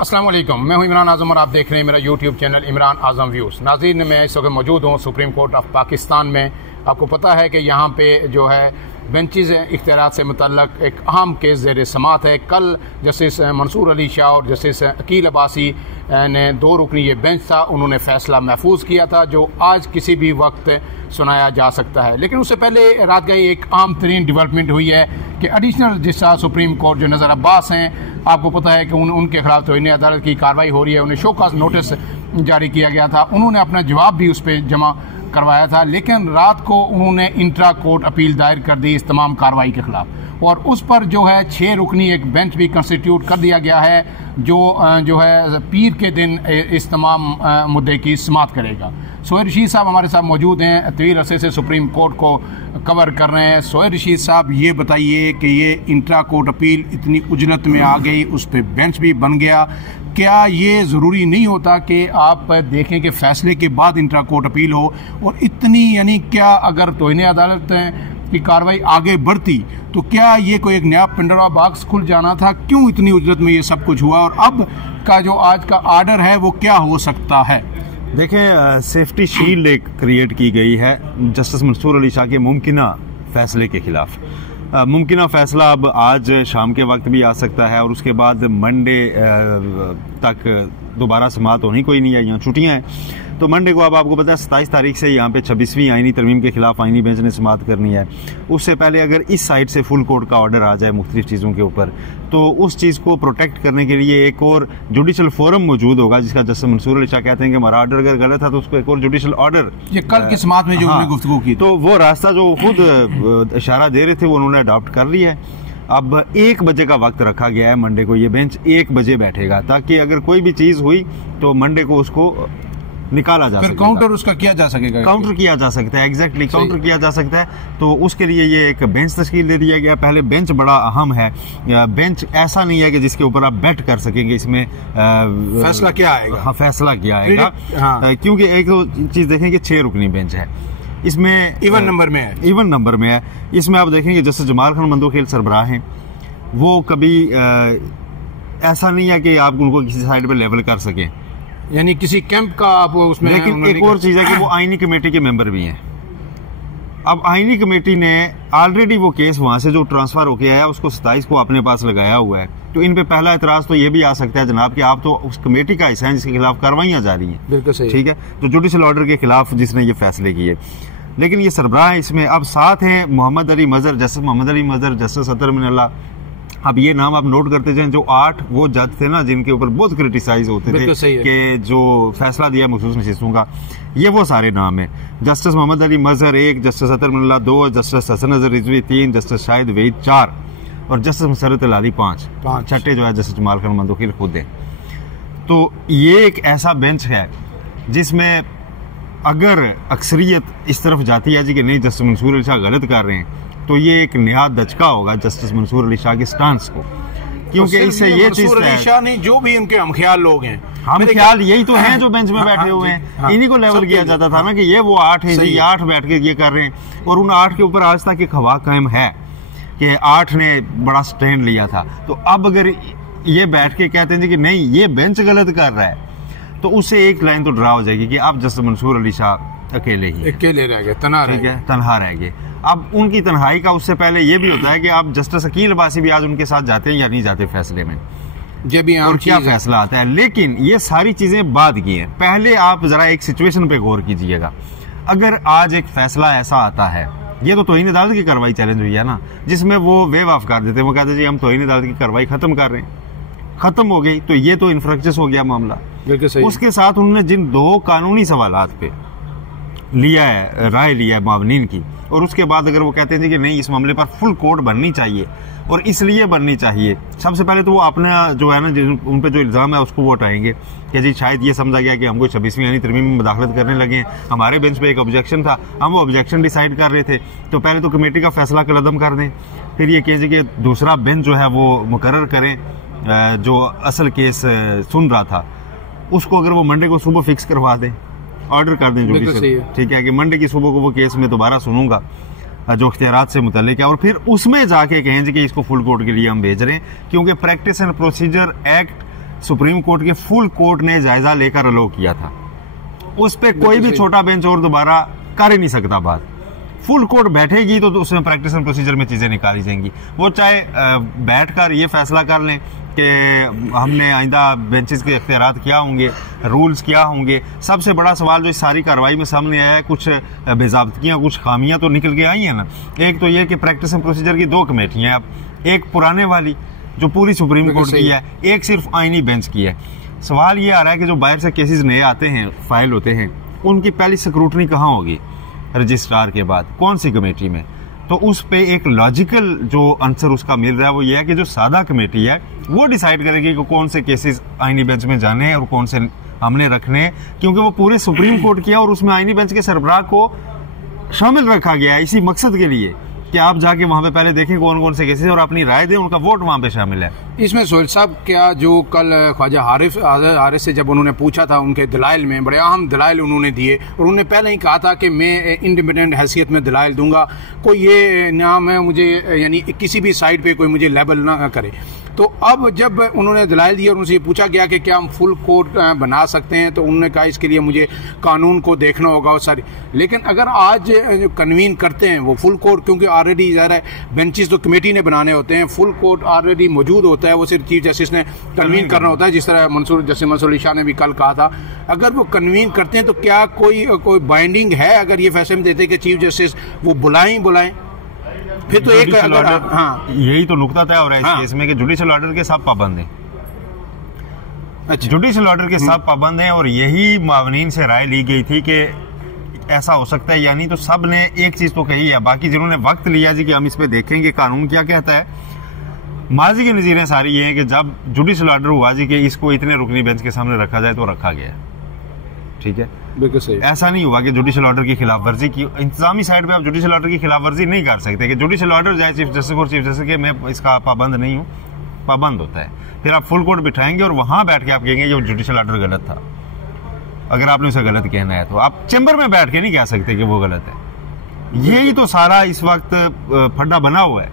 अस्सलाम वालेकुम, मैं हूं इमरान आज़म और आप देख रहे हैं मेरा यूट्यूब चैनल इमरान आज़म व्यूज़। नाज़रीन, मैं इस वक्त मौजूद हूं सुप्रीम कोर्ट ऑफ पाकिस्तान में। आपको पता है कि यहाँ पे जो है बेंचेज़ इख्तियारात से मुतल्लक एक अहम केस ज़ेर समात है। कल जस्टिस मंसूर अली शाह और जस्टिस अकील अब्बासी ने 2 रुकनी ये बेंच था, उन्होंने फ़ैसला महफूज किया था जो आज किसी भी वक्त सुनाया जा सकता है। लेकिन उससे पहले रात गई एक अहम तरीन डेवलपमेंट हुई है कि एडिशनल रजिस्ट्रार सुप्रीम कोर्ट जो नज़र अब्बास हैं, आपको पता है कि उनके खिलाफ तौहीन अदालत की कार्रवाई हो रही है। उन्हें शोकॉज नोटिस जारी किया गया था, उन्होंने अपना जवाब भी उस पर जमा करवाया था। लेकिन रात को उन्होंने इंट्रा कोर्ट अपील दायर कर दी इस तमाम कार्रवाई के खिलाफ, और उस पर जो है 6 रुकनी एक बेंच भी कंस्टिट्यूट कर दिया गया है जो है पीर के दिन इस तमाम मुद्दे की समाअत करेगा। सोहेल रशीद साहब हमारे साथ मौजूद हैं, तवील अरसे से सुप्रीम कोर्ट को कवर कर रहे हैं। सोहेल रशीद साहब, ये बताइए कि ये इंट्रा कोर्ट अपील इतनी उजलत में आ गई, उस पर बेंच भी बन गया, क्या ये ज़रूरी नहीं होता कि आप देखें कि फ़ैसले के बाद इंट्रा कोर्ट अपील हो? और इतनी यानी क्या अगर तौहीन अदालत की कार्रवाई आगे बढ़ती तो क्या ये कोई एक नया पिंडरा बॉक्स खुल जाना था? क्यों इतनी उजरत में ये सब कुछ हुआ, और अब का जो आज का आर्डर है वो क्या हो सकता है? देखें, सेफ्टी शील्ड एक क्रिएट की गई है जस्टिस मंसूर अली शाह के मुमकिना फैसले के खिलाफ। मुमकिना फैसला अब आज शाम के वक्त भी आ सकता है, और उसके बाद मंडे तक दोबारा समाअत होनी कोई नहीं है, यहाँ छुट्टियाँ हैं। तो मंडे को अब आपको पता है 27 तारीख से यहाँ पे 26वीं आईनी तरमीम के खिलाफ आईनी बेंच ने समाअत करनी है। उससे पहले अगर इस साइड से फुल कोर्ट का ऑर्डर आ जाए मुख्तलिफ चीज़ों के ऊपर, तो उस चीज़ को प्रोटेक्ट करने के लिए एक और जुडिशल फोरम मौजूद होगा, जिसका जस्टिस मंसूर अली शाह कहते हैं कि हमारा ऑर्डर अगर गलत है तो उसको एक और जुडिशल ऑर्डर, ये कल की समाअत में जो उन्होंने गुफ्तगू की, तो वो रास्ता जो खुद इशारा दे रहे थे वो उन्होंने अडॉप्ट कर लिया है। अब 1 बजे का वक्त रखा गया है मंडे को, ये बेंच 1 बजे बैठेगा, ताकि अगर कोई भी चीज़ हुई तो मंडे को उसको निकाला जा सकता है, काउंटर उसका किया जा सकेगा, काउंटर किया जा सकता है, एग्जैक्टली काउंटर किया जा सकता है। तो उसके लिए ये एक बेंच तश्कील दे दिया गया। पहले बेंच बड़ा अहम है, बेंच ऐसा नहीं है कि जिसके ऊपर आप बैठ कर सकेंगे, इसमें फैसला क्या आएगा। हाँ, फैसला क्या आएगा, क्योंकि एक तो चीज देखें कि 6 रुकनी बेंच है, इसमें इवन नंबर में है। इसमें आप देखेंगे जस्टिस जमाल खान मंदोखेल सरबराह हैं, वो कभी ऐसा नहीं है कि आप उनको किसी साइड पे लेवल कर सकें, यानी किसी कैंप का आप उसमें। लेकिन एक और चीज है कि वो आईनी कमेटी के मेंबर भी हैं। अब आईनी कमेटी ने ऑलरेडी वो केस वहां से जो ट्रांसफर होके आया उसको 27 को अपने पास लगाया हुआ है। तो इन पे पहला एतराज तो ये भी आ सकता है जनाब कि आप तो उस कमेटी का हिस्सा हैं जिसके खिलाफ कार्रवाइयां जारी हैं। बिल्कुल सही, ठीक है, तो जुडिशल ऑर्डर के खिलाफ जिसने ये फैसले किए। लेकिन ये सरबराह इसमें अब साथ हैं मोहम्मद अली मजहर, जस्टिस मोहम्मद अली मजहर, जस्टिस अतर मिनल्ला। अब ये नाम आप नोट करते जाएं, जो 8 वो जज थे ना जिनके ऊपर बहुत क्रिटिसाइज होते थे कि जो फैसला दिया मखसूस नशीसों का, ये वो सारे नाम है। जस्टिस मोहम्मद अली मजहर 1, जस्टिस अतर मिनल्ला 2, जस्टिस हसन नजर रिजवी 3, जस्टिस शाहिद वहीद 4 और जस्टिस मुसर्रत अली 5। छठे जो है जस्टिस जमाल खान मंदोखेल खुद है। तो ये एक ऐसा बेंच है जिसमें अगर अक्सरियत इस तरफ जाती है जी कि नहीं जस्टिस मंसूर अली शाह गलत कर रहे हैं, तो ये एक नया दचका होगा जस्टिस मंसूर अली शाह के स्टांस को, क्योंकि इससे ये चीज नहीं, जो भी उनके हमख्याल लोग हैं, हम ख्याल यही तो हैं जो बेंच में बैठे हुए हैं, इन्हीं को लेवल किया जाता था ना कि ये वो 8 हैं, ये 8 बैठ के ये कर रहे हैं। और उन 8 के ऊपर आज तक एक हवा कायम है कि 8 ने बड़ा स्टैंड लिया था। तो अब अगर ये बैठ के कहते हैं जी कि नहीं ये बेंच गलत कर रहा है, तो उससे एक लाइन तो ड्रा हो जाएगी कि अब जस्टिस मंसूर अली शाह अकेले रह गए, तनहा रह गए। अब उनकी तन्हाई का उससे पहले ये भी होता है कि अब जस्टिस अकील अब्बासी भी आज उनके साथ जाते हैं या नहीं जाते फैसले में, ये भी और क्या फैसला आता है। लेकिन ये सारी चीजें बाद की हैं। पहले आप जरा एक सिचुएशन पे गौर कीजिएगा। अगर आज एक फैसला ऐसा आता है, ये तो तौहीन अदालत की कार्रवाई चैलेंज हुई है ना, जिसमें वो वेव ऑफ कर देते हैं, वो कहते हैं जी हम तौहीन अदालत की कार्रवाई खत्म कर रहे हैं, खत्म हो गई, तो ये तो इंफ्रैक्चस हो गया मामला। उसके साथ उन्होंने जिन 2 कानूनी सवालात पे लिया है, राय लिया है मावनीन की, और उसके बाद अगर वो कहते हैं कि नहीं इस मामले पर फुल कोर्ट बननी चाहिए, और इसलिए बननी चाहिए, सबसे पहले तो वो अपना जो है ना उन पे जो इल्ज़ाम है उसको वो उठाएंगे कि जी शायद ये समझा गया कि हमको 26वीं यानी तरमीम में मुदाखलत करने लगे। हमारे बेंच पे एक ऑब्जेक्शन था, हम वो ऑब्जेक्शन डिसाइड कर रहे थे, तो पहले तो कमेटी का फैसला कलअदम कर दें, फिर ये कहें कि दूसरा बेंच जो है वो मुकर्रर करें जो असल केस सुन रहा था, उसको अगर वो मंडे को सुबह फिक्स करवा दें, ऑर्डर कर दें जुडिशल, ठीक है कि मंडे की सुबह को वो केस में दोबारा सुनूंगा जो इख्तियारात से मुतल्लिक है, और फिर उसमें जाके कहें कि इसको फुल कोर्ट के लिए हम भेज रहे हैं, क्योंकि practice and procedure act supreme court के फुल कोर्ट ने जायजा लेकर अलो किया था। उस पे कोई भी छोटा बेंच और दोबारा कर ही नहीं सकता बात। फुल कोर्ट बैठेगी तो उसमें प्रैक्टिस एंड प्रोसीजर में चीजें निकाली जाएंगी। वो चाहे बैठकर ये फैसला कर लें कि हमने आइंदा बेंचेस के इख्तियारात क्या होंगे, रूल्स क्या होंगे। सबसे बड़ा सवाल जो इस सारी कार्रवाई में सामने आया है, कुछ बेज़ाब्तियां, कुछ खामियां तो निकल के आई हैं ना। एक तो ये कि प्रैक्टिस एंड प्रोसीजर की 2 कमेटियां, अब एक पुराने वाली जो पूरी सुप्रीम कोर्ट की है, एक सिर्फ आईनी बेंच की है। सवाल ये आ रहा है कि जो बाहर से केसेस नए आते हैं, फाइल होते हैं, उनकी पहली स्क्रूटनी कहाँ होगी रजिस्ट्रार के बाद, कौन सी कमेटी में? तो उस पे एक लॉजिकल जो आंसर उसका मिल रहा है वो ये है कि जो सादा कमेटी है वो डिसाइड करेगी कि कौन से केसेस आईनी बेंच में जाने हैं और कौन से हमने रखने हैं, क्योंकि वो पूरे सुप्रीम कोर्ट किया और उसमें आईनी बेंच के सरबराह को शामिल रखा गया है इसी मकसद के लिए कि आप जाके वहां पे पहले देखें कौन कौन से केसेस और अपनी राय दें, उनका वोट वहां पे शामिल है। इसमें सोहेल साहब, क्या जो कल ख्वाजा हारिस से जब उन्होंने पूछा था, उनके दलाइल में बड़े अहम दलाइल उन्होंने दिए और उन्होंने पहले ही कहा था कि मैं इंडिपेंडेंट हैसियत में दलाइल दूंगा, कोई ये नाम है मुझे, यानी किसी भी साइड पे कोई मुझे लेबल ना करे। तो अब जब उन्होंने दलाइल दिए और उनसे पूछा गया कि क्या हम फुल कोर्ट बना सकते हैं, तो उन्होंने कहा इसके लिए मुझे कानून को देखना होगा और सारी। लेकिन अगर आज जो कन्वीन करते हैं वो फुल कोर्ट, क्योंकि ऑलरेडी ज़ाहिर है बेंचेस तो कमेटी ने बनाने होते हैं, फुल कोर्ट ऑलरेडी मौजूद होता है, वो सिर्फ चीफ जस्टिस ने कन्वीन करना होता है, जिस तरह जस्टिस मंसूर अली शाह ने भी कल कहा था। अगर वो कन्वीन करते हैं तो क्या कोई बाइंडिंग है? अगर ये फैसले में देते कि चीफ जस्टिस वो बुलाएं फिर तो एक अगर यही तो नुकता तय हो रहा है इस केस में कि जुडिशियल ऑर्डर के सब पाबंद हैं। अच्छा, जुडिशियल ऑर्डर के सब पाबंद हैं और यही मावनीन से राय ली गई थी कि ऐसा हो सकता है। यानी तो सब ने एक चीज तो कही है, बाकी जिन्होंने वक्त लिया जी कि हम इस पे देखेंगे कानून क्या कहता है, माजी की नजीरें सारी ये हैं कि जब जुडिशियल ऑर्डर हुआ जी कि इसको इतने रुकनी बेंच के सामने रखा जाए तो रखा गया। ठीक है, बिल्कुल सही। ऐसा नहीं हुआ कि जुडिशियल ऑर्डर की खिलाफ वर्जी की, इंतजामी साइड पे आप जुडिशियल ऑर्डर की खिलाफ वर्जी नहीं कर सकते कि जुडिशियल ऑर्डर जाए चीफ जस्टिस और चीफ जस्टिस के मैं इसका पाबंद नहीं हूँ, पाबंद होता है। फिर आप फुल कोर्ट बिठाएंगे और वहां बैठ के आप कहेंगे ये जुडिशियल ऑर्डर गलत था। अगर आपने उसे गलत कहना है तो आप चैम्बर में बैठ के नहीं कह सकते कि वो गलत है। यही तो सारा इस वक्त फड्डा बना हुआ है,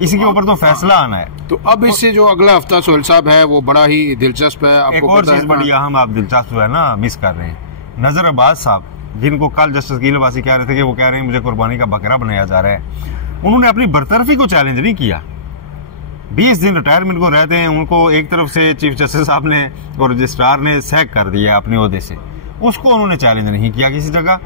इसी के ऊपर तो फैसला आना है। तो अब इससे जो अगला हफ्ता सोहेल साहब है वो बड़ा ही दिलचस्प है। एक और चीज बड़ी अहम आप दिलचस्प है ना मिस कर रहे हैं, नजर अब्बास साहब, जिनको कल जस्टिस गिल वासी कह रहे थे कि वो कह रहे हैं मुझे कुर्बानी का बकरा बनाया जा रहा है, उन्होंने अपनी बरतरफी को चैलेंज नहीं किया। 20 दिन रिटायरमेंट को रहते हैं, उनको एक तरफ से चीफ जस्टिस साहब ने और रजिस्ट्रार ने सैक कर दिया अपने ओहदे से, उसको उन्होंने चैलेंज नहीं किया किसी जगह।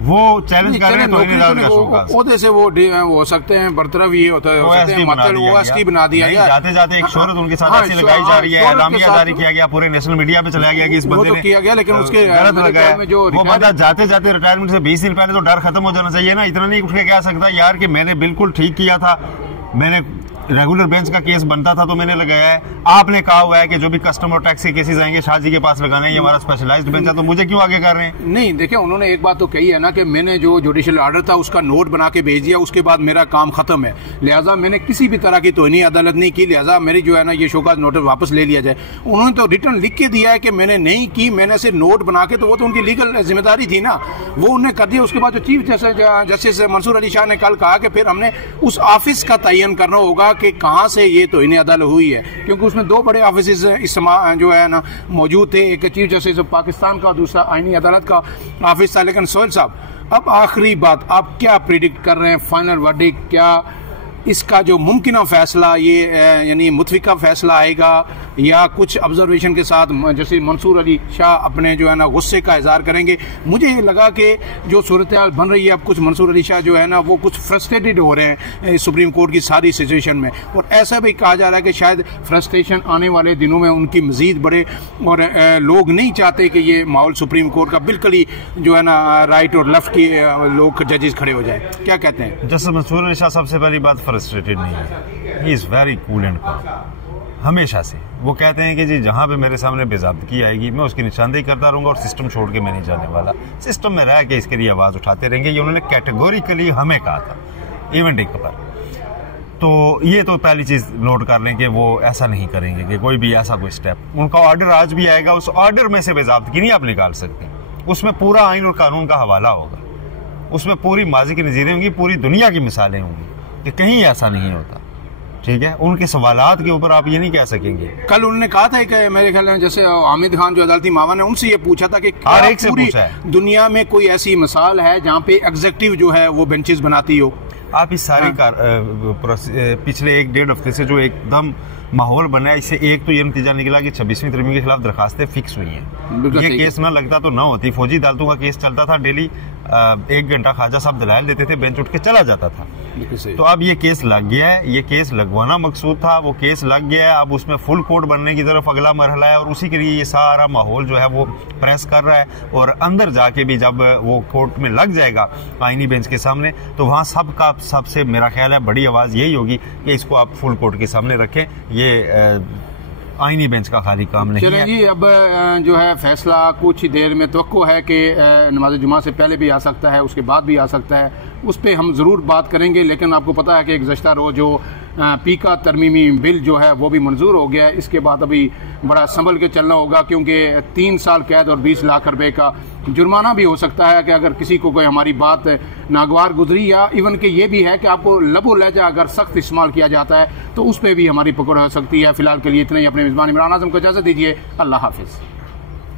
वो चैलेंज कर रहे हैं ओहदे से वो हो सकते हैं, बरतरफ ये होता है, ओएसडी बना दिया गया। जाते जाते एक शोहरत उनके साथ ऐसी लगाई जा रही है, एलामिया जारी किया गया, पूरे नेशनल मीडिया पे चलाया गया कि इस बंदे ने किया गया, लेकिन उसके गलत लगाया। वो बंदा जाते जाते रिटायरमेंट से 20 दिन पहले तो डर खत्म हो जाना चाहिए ना, इतना नहीं उठ के कह सकता यार कि मैंने बिल्कुल ठीक किया था, मैंने रेगुलर बेंच का केस बनता था तो मैंने लगाया है। आपने कहा हुआ है कि जो भी कस्टमर टैक्स के केसेस आएंगे शाह जी के पास लगाना है, ये हमारा स्पेशलाइज्ड बेंच है, तो मुझे क्यों आगे कर रहे हैं? नहीं, देखिए उन्होंने एक बात तो कही है ना कि मैंने जो जुडिशियल ऑर्डर था उसका नोट बना के भेज दिया, उसके बाद मेरा काम खत्म है, लिहाजा मैंने किसी भी तरह की तौहीनी अदालत नहीं की, लिहाजा मेरी जो है ना ये शोकाज नोटिस वापस ले लिया जाए। उन्होंने तो रिटर्न लिख के दिया है कि मैंने नहीं की, मैंने सिर्फ नोट बना के, तो वो तो उनकी लीगल जिम्मेदारी थी ना, वो उन्होंने कर दिया। उसके बाद जो चीफ जस्टिस मंसूर अली शाह ने कल कहा कि फिर हमने उस ऑफिस का तयन करना होगा कि कहाँ से ये तो इन्हें अदालत हुई है, क्योंकि उसमें 2 बड़े ऑफिस जो है ना मौजूद थे, एक चीफ जस्टिस ऑफ पाकिस्तान का, दूसरा आईनी अदालत का ऑफिस था। लेकिन सोहेल साहब, अब आखिरी बात, आप क्या प्रिडिक्ट कर रहे हैं, फाइनल वर्डिक्ट क्या इसका जो मुमकिन फैसला ये यानी मुतफिका फैसला आएगा या कुछ ऑब्जर्वेशन के साथ जैसे मंसूर अली शाह अपने जो है ना गुस्से का इजहार करेंगे? मुझे ये लगा कि जो सूरत हाल बन रही है अब, कुछ मंसूर अली शाह जो है ना वो कुछ फ्रस्ट्रेटेड हो रहे हैं सुप्रीम कोर्ट की सारी सिचुएशन में, और ऐसा भी कहा जा रहा है कि शायद फ्रस्ट्रेशन आने वाले दिनों में उनकी मजीद बढ़े और लोग नहीं चाहते कि ये माहौल सुप्रीम कोर्ट का बिल्कुल ही जो है ना राइट और लेफ्ट के लोग जजेस खड़े हो जाए। क्या कहते हैं? जस्टिस मंसूर अली शाह सबसे पहली बात फ्रस्ट्रेटेड नहीं है, he is very cool and काम। हमेशा से वो कहते हैं कि जी जहां पे मेरे सामने बेज़ाब्तगी आएगी मैं उसकी निशानदेही करता रहूंगा और सिस्टम छोड़ के मैं नहीं जाने वाला, सिस्टम में रह के इसके लिए आवाज उठाते रहेंगे। ये उन्होंने कैटेगोरिकली हमें कहा था इवेंट एक पर। तो ये तो पहली चीज नोट कर लें कि वो ऐसा नहीं करेंगे कि कोई भी ऐसा कोई स्टेप। उनका ऑर्डर आज भी आएगा, उस ऑर्डर में से बेज़ाब्तगी नहीं आप निकाल सकते, उसमें पूरा आइन और कानून का हवाला होगा, उसमें पूरी माजी की नज़ीरें होंगी, पूरी दुनिया की मिसालें होंगी कि कहीं ऐसा नहीं होता। ठीक है, उनके सवालात के ऊपर आप ये नहीं कह सकेंगे। कल उन्होंने कहा था कि मेरे ख्याल में जैसे हामिद खान जो अदालती मामला है उनसे ये पूछा था कि हर एक से पूरी पूछा है दुनिया में कोई ऐसी मिसाल है जहाँ पे एग्जेक्टिव जो है वो बेंचेस बनाती हो। आप इस सारी पिछले 1-1.5 हफ्ते से जो एकदम माहौल बना है, इससे एक तो ये नतीजा निकला कि 26वीं तरमीम के खिलाफ दरखास्तें फिक्स हुई हैं। ये केस ना लगता तो ना होती। फौजी अदालतों का केस चलता था, डेली 1 घंटा ख्वाजा साहब दलाल देते थे, बेंच उठ के चला जाता था। तो अब ये केस लग गया है, ये केस लगवाना मकसूद था, वो केस लग गया है। अब उसमें फुल कोर्ट बनने की तरफ अगला मरहला है और उसी के लिए ये सारा माहौल जो है वो प्रेस कर रहा है। और अंदर जाके भी जब वो कोर्ट में लग जाएगा आईनी बेंच के सामने, तो वहाँ सबसे मेरा ख्याल है बड़ी आवाज़ यही होगी कि इसको आप फुल कोर्ट के सामने रखें। ये आईनी बेंच का खाली काम नहीं है। जी, अब जो है फैसला कुछ ही देर में तवक्को है कि नमाज जुमा से पहले भी आ सकता है, उसके बाद भी आ सकता है, उस पर हम ज़रूर बात करेंगे। लेकिन आपको पता है कि गुज़श्ता रोज़ जो पीका तरमीमी बिल जो है वो भी मंजूर हो गया है। इसके बाद अभी बड़ा संभल के चलना होगा, क्योंकि 3 साल कैद और 20 लाख रुपए का जुर्माना भी हो सकता है कि अगर किसी को कोई हमारी बात नागवार गुजरी, या इवन कि ये भी है कि आपको लबो लहजा अगर सख्त इस्तेमाल किया जाता है तो उस पर भी हमारी पकड़ हो सकती है। फिलहाल के लिए इतना ही। अपने मेज़बान इमरान आज़म को इजाज़त दीजिए। अल्लाह हाफिज़।